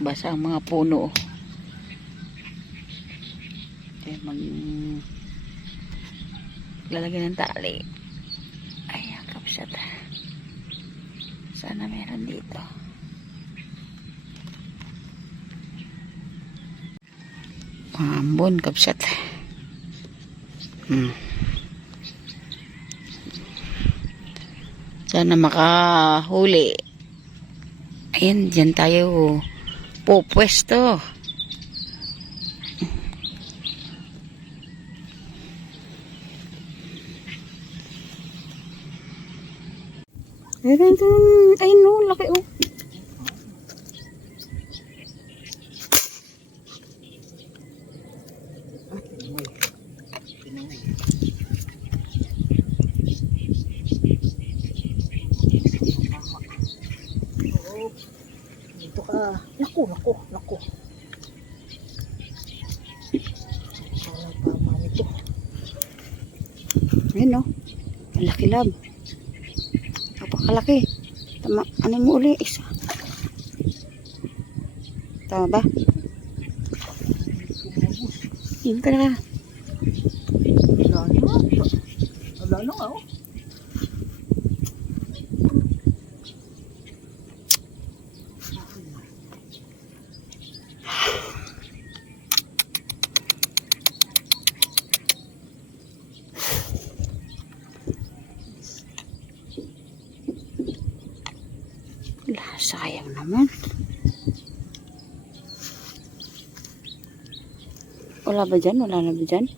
Basa ang mga puno. Kaya lalagyan ng tali. Ayan, kapsat. Sana meron dito. Ambon, kapsat. Sana makahuli. Ayan, dyan tayo pupwesto. Meron dun, ay no, laki oh. Dito ka. Naku. Walang tama nito. Ayan oh. Ang laki lab. Napakalaki. Tama, ano mo uli? Isa. Tama ba? Yun ka na. Wala na nga oh. Sayang naman. Wala ba dyan? Wala na ba dyan?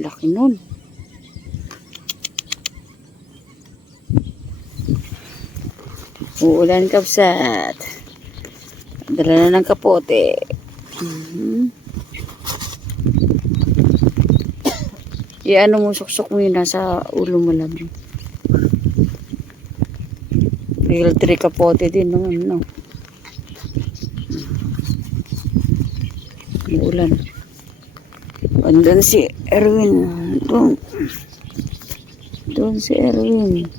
Laki nun. Uulan, kapsat. Dala na ng kapote. Ano mo, suksok mo yun nasa ulo mo lang. Real 3 kapote din no, no. Ulan. Andun si Erwin. Doon si Erwin.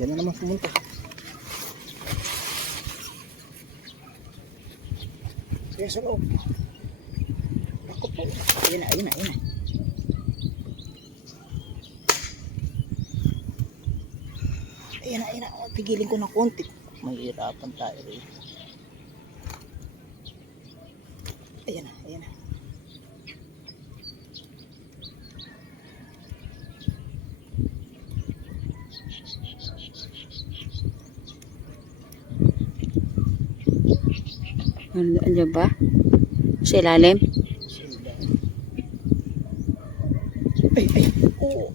Yan na naman pumunta. Kaya sa loob. Ako po. Ayun na. Ayan na. Pigilin ko na konti. Mahirapan tayo rin. Ayan na. Ano ba? Sa ilalim? Ay. Oo.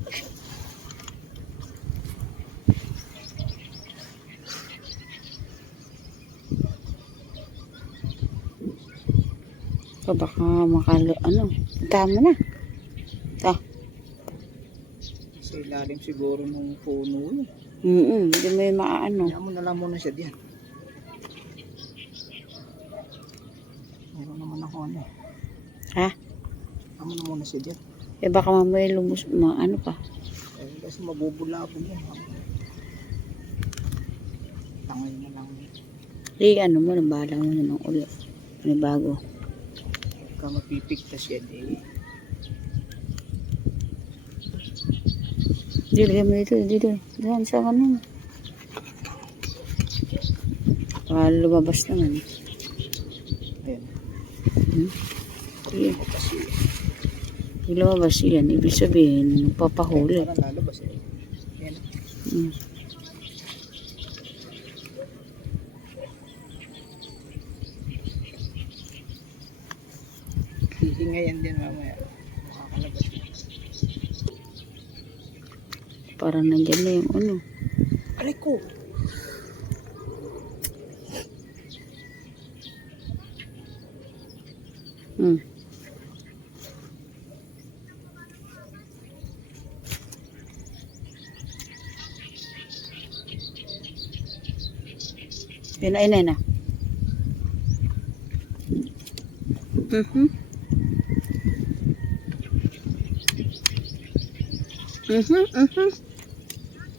Baka tama na. Sa ilalim siguro ng puno yun. Hindi may maano. Kaya mo na lang muna siya diyan. Meron naman ako ano. Ha? Amo na muna siya diyan. Baka mamaya ano pa. Kasi mabubulabog yan. Tangay na lang. Ano mo, bahala mo na ng ulit. Bago. Pagka mapipigtas yan Lagyan mo dito. Diyan sa kanan. Baka lumabas naman. Ayan. Sige. Yung lumabas yan, ibig sabihin, papahuli. Parang lalabas eh. Ayan. Hihingayan din mamaya. Makakalabas. Parang nandyan na yung ano. Aray ko! Hmm. Yun na. Mhm.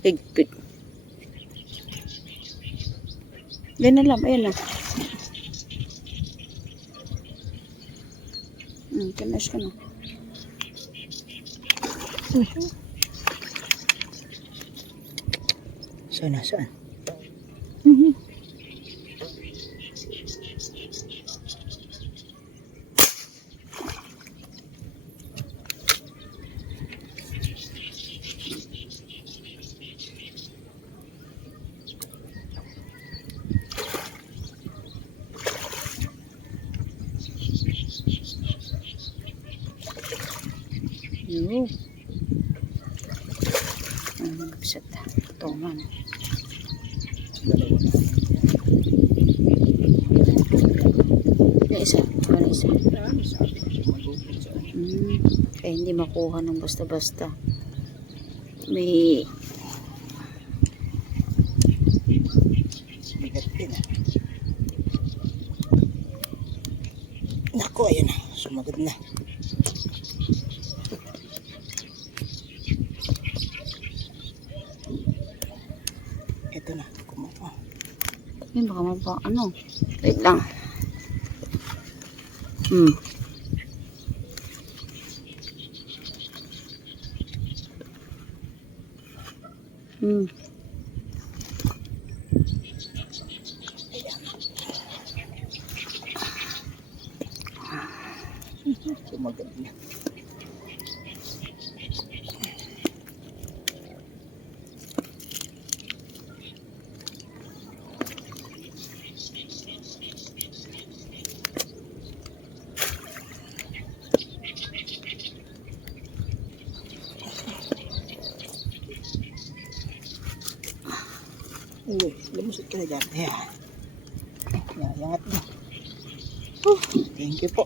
Higpit. Yan na lang, ayan na. Kinas ka na. Saan? Yo. Nagpisat. Ito man. Yung isa. Ano isa? Kaya hindi makuha ng basta-basta. May Bigat din ah. Naku, ayan na. Sumagot na. Ito na. Kumuha. baka mapa, ano. Wait lang. Sumagot na. Uy, lumusot ka na dyan. Ayan. Yangat na. Thank you po.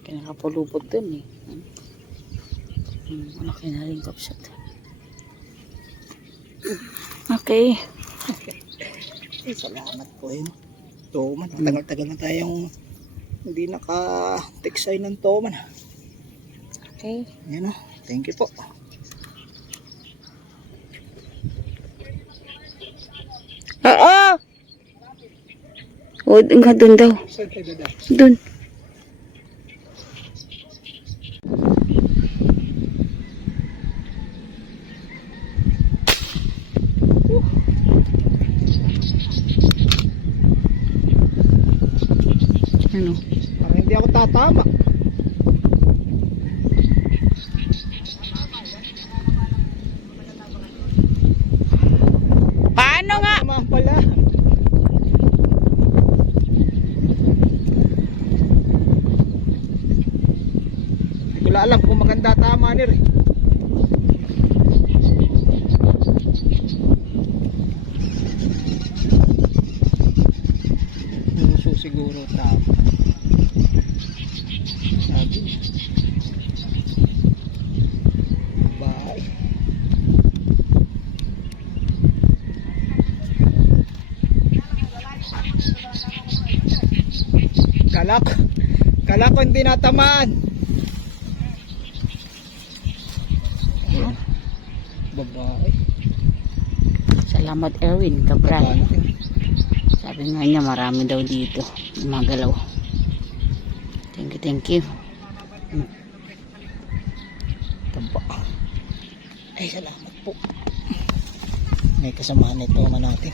Kaya nakapulupot dun eh. Malaki na rin kapsat. Okay. Salamat po yun. Toman. Tagal-tagal na tayong hindi naka-teksay ng toman. Okay. Yan o. Thank you po. O, nga dun daw. Saan kayo dada? Dun. Ano? Parang hindi ako tatama. Paano nga? Tama pala. Hindi ko alam kung maganda tama ni rin. Puso siguro tama. Sabi. Bye. Kala ko hindi natamaan. Babae. Salamat Erwin Cabral. Sabi nga niya marami daw dito. Magalaw. Thank you. Tamba. Ay, salamat po. May kasamahan nito naman natin.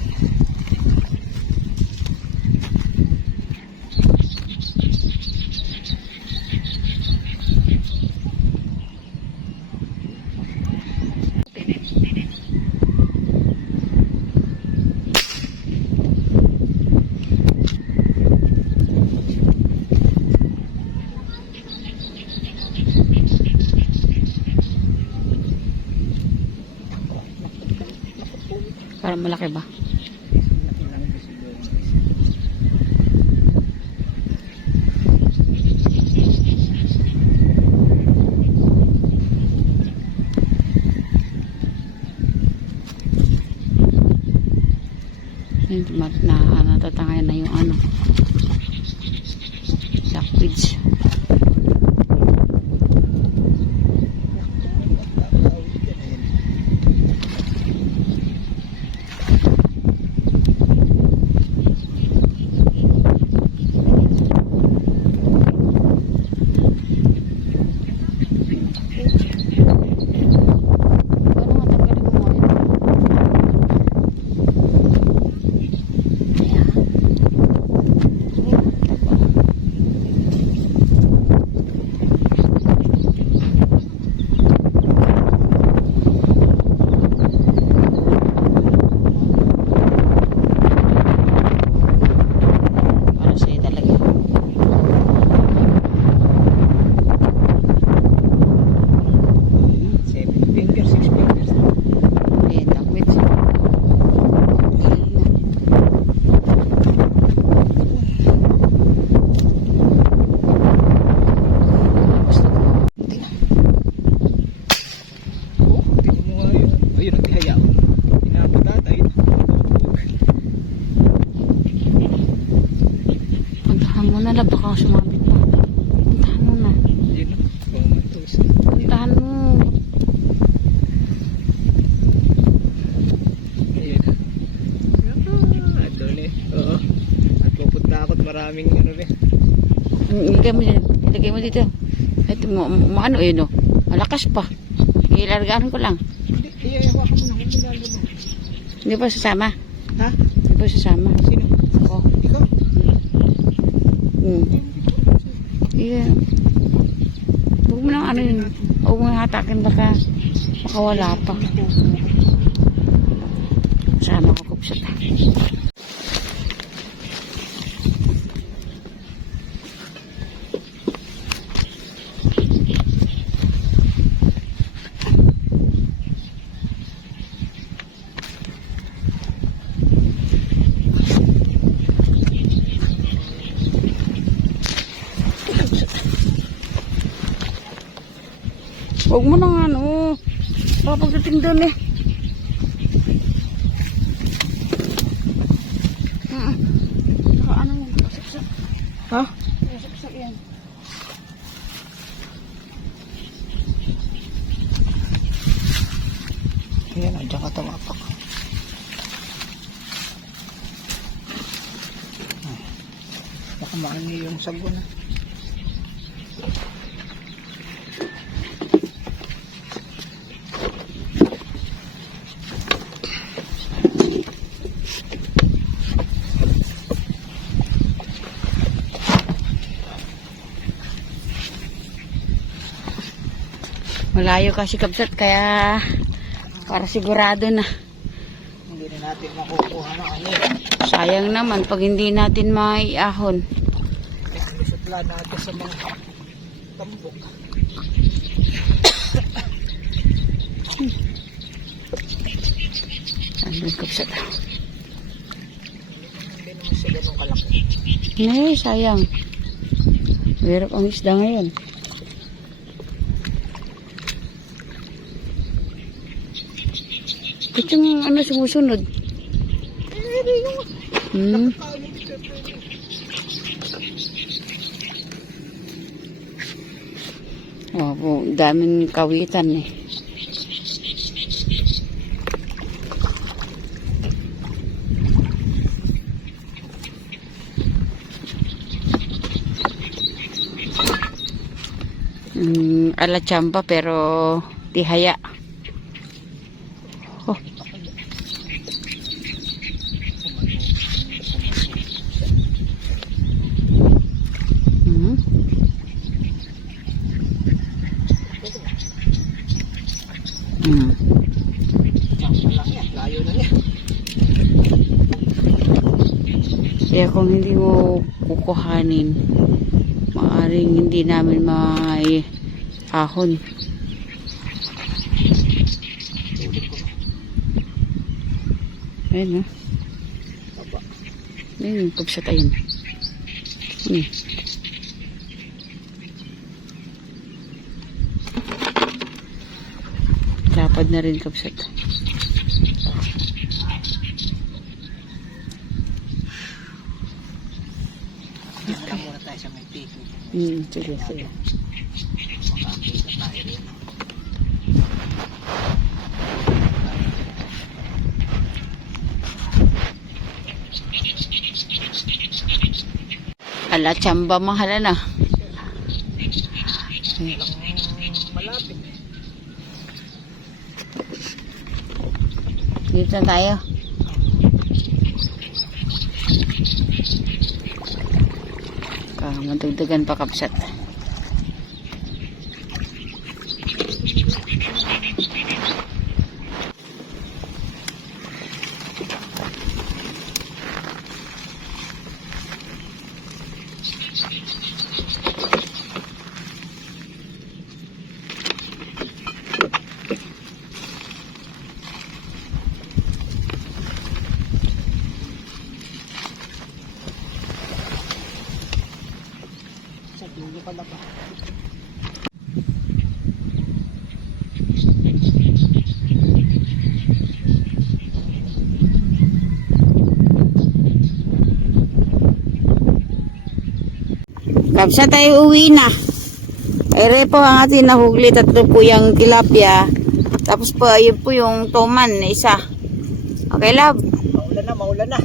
Para malaki ba? Natatangay na yung ano. Duckweeds. Baka sumabit pa. Puntahan mo na. Puntahan mo. Ayan. Doon eh. Oo. At pupunta ako at maraming ano rin. Ilagay mo dito. Ito mo, ano yun o. Malakas pa. Ilargaan ko lang. Hindi, iyayawa ka muna. Hindi lalo mo. Hindi ba sasama? Ha? Hindi ba sasama? Sino? Ako. Ikaw? Yeah. Huwag mo nang ano yun. Huwag mo hatakin baka wala pa. Sama ko kupsat. Huwag mo nang ano. Papagdating doon eh. Saka ano yung saksak. Ha? Saksak yan. Ayan, dyan ka tumapak. Baka maano yung sago na. Malayo kasi kapsat kaya para sigurado na. Hindi na natin makukuha na ano. Sayang naman pag hindi natin maiahon. Isutla natin sa mga tambok. Ano kapsat? Hindi naman siya ganun kalaki. Nay, sayang. Meron ang isda ngayon. Ba't yung ano sumusunod? Oh, daming kawitan eh. Ala champa pero tihaya. Oh. Layo na niya. Kaya kung hindi mo kukuhanin, maaaring hindi namin ahon. Ayun, no? Ayun, yung kapsat ayun. Lapad na rin kapsat. Wala muna tayo sa may tiki. Sige, sige. Makakita tayo rin. Ala, tsamba mahal na. Walang malapit. Dito na tayo. Madugdagan pa kapsat. Sa dulo pala pa. Kapsat tayo uwi na. Ere po ang ating nahugli. 3 po yung tilapia. Tapos po ayun po yung toman na isa. Okay, love. Maulan na.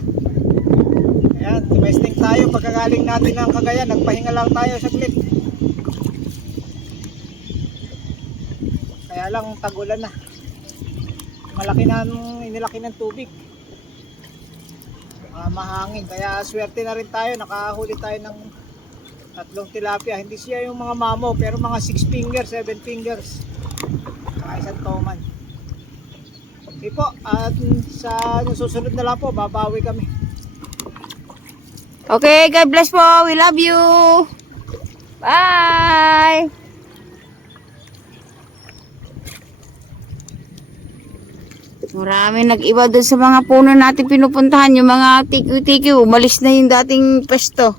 Ayan, tumesting tayo. Pagkagaling natin ng Cagayan, nagpahinga lang tayo saglit. Kaya lang tag-ulan na. Malaki na inilaki ng tubig. Mahangin. Kaya swerte na rin tayo. Nakahuli tayo ng 3 tilapia. Hindi siya yung mga mamo, pero mga 6 fingers, 7 fingers. Saka isang toman. Okay po, at sa susunod na lang po, babawi kami. Okay, God bless po. We love you. Bye. Marami nag-iba doon sa mga puno natin pinupuntahan. Yung mga tiki-tiki, umalis na yung dating pwesto.